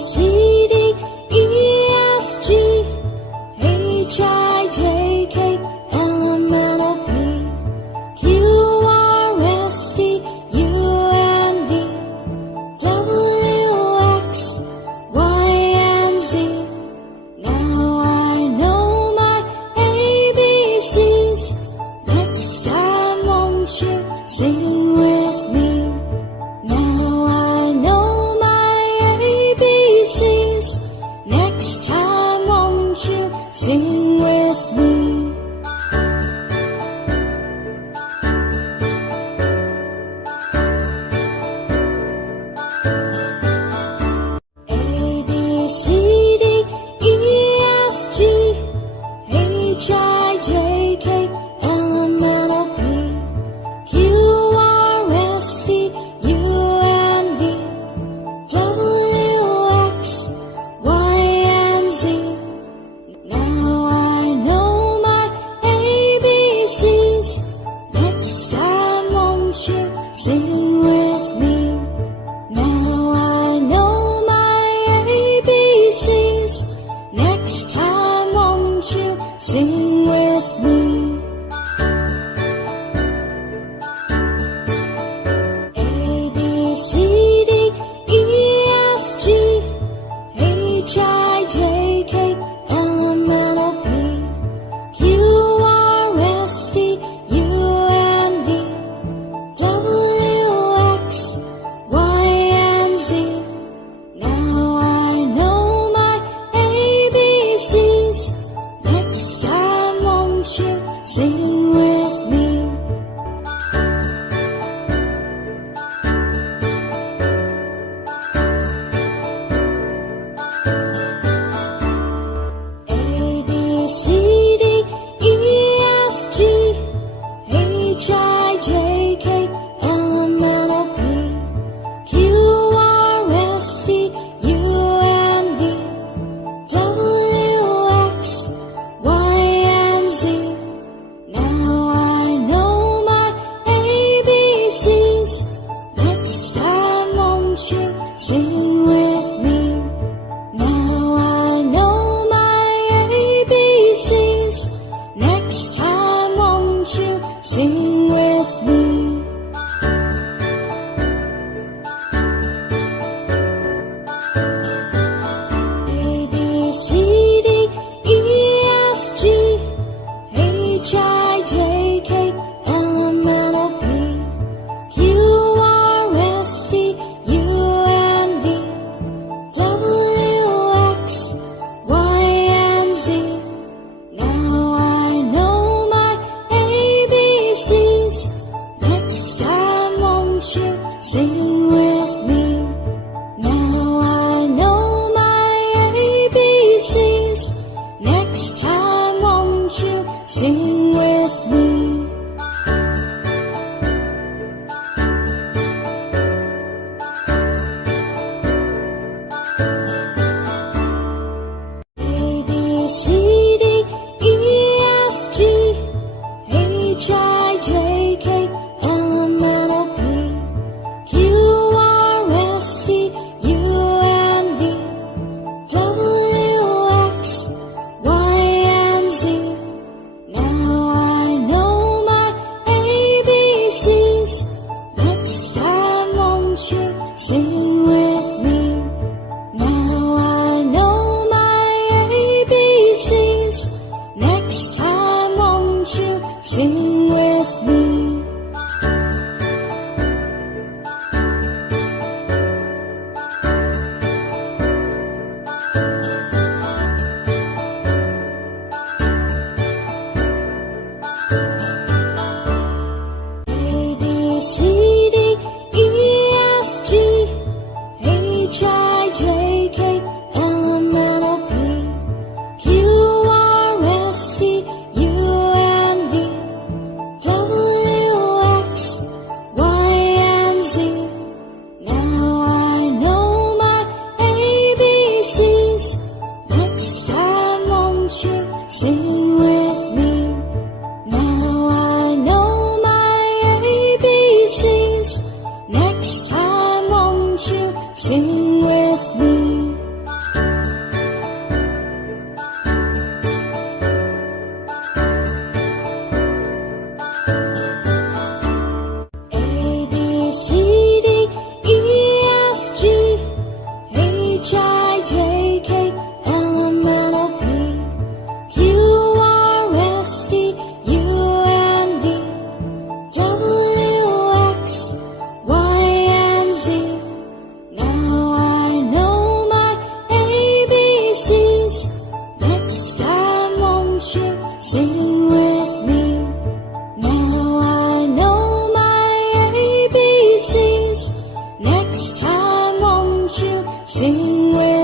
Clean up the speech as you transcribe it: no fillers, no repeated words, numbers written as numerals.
C, D, E, F, G, H, I, J, K, L, M, N, O, P, Q, R, S, T, U, N, V, W, X, Y, and Z. Now I know my ABCs. Next time won't you sing with me? Now I know my ABCs. Next time won't you sing with me? A, B, C, D, E, F, G, H, I, J, K, L, M, N, O, P, Q, R, S, T, U, N, V, W, X, Y, and Z. Now I know my ABCs. Next time won't you sing with me? Now I know my ABCs. Next time won't you sing with me? A, B, C, D, E, F, G, H, I, J, K, L, M, N, O, P, Q, R, S, T, U, N, V, W, X, Y, and Z. Now I know my ABCs. Next time won't you sing with me? A, B, C, D, E, F, G, H, I, J, K, L, M, N, O, P, Q, R, S, T, U, N, V, W, X, Y, and Z. Now I know my ABCs. Next time won't you sing with me? Now I know my ABCs. Next time won't you sing with me? A, B, C, D, E, F, G, H, I, J, K, L, M, N, O, P, Q, R, S, T, U, N, V, W, X, Y, and Z. Now I know my ABCs. Next time won't you sing with me? Now I know my ABCs. Next time won't you sing with me? A, B, C, D, E, F, G, H, I, J, K, L, M, N, O, P, Q, R, S, T, U, N, V, W, X, Y, and Z. Now I know my ABCs. Next time won't you sing with me? Now I know my ABCs. Next time won't you sing with me? A, B, C, D, E, F, G, H, I, J, K, L, M, N, O, P, Q, R, S, T, U, N, V, W, X, Y, and Z. Now I know my ABCs. Next time won't you sing with me? Now I know my ABCs. Next time won't you sing with me? won't you sing with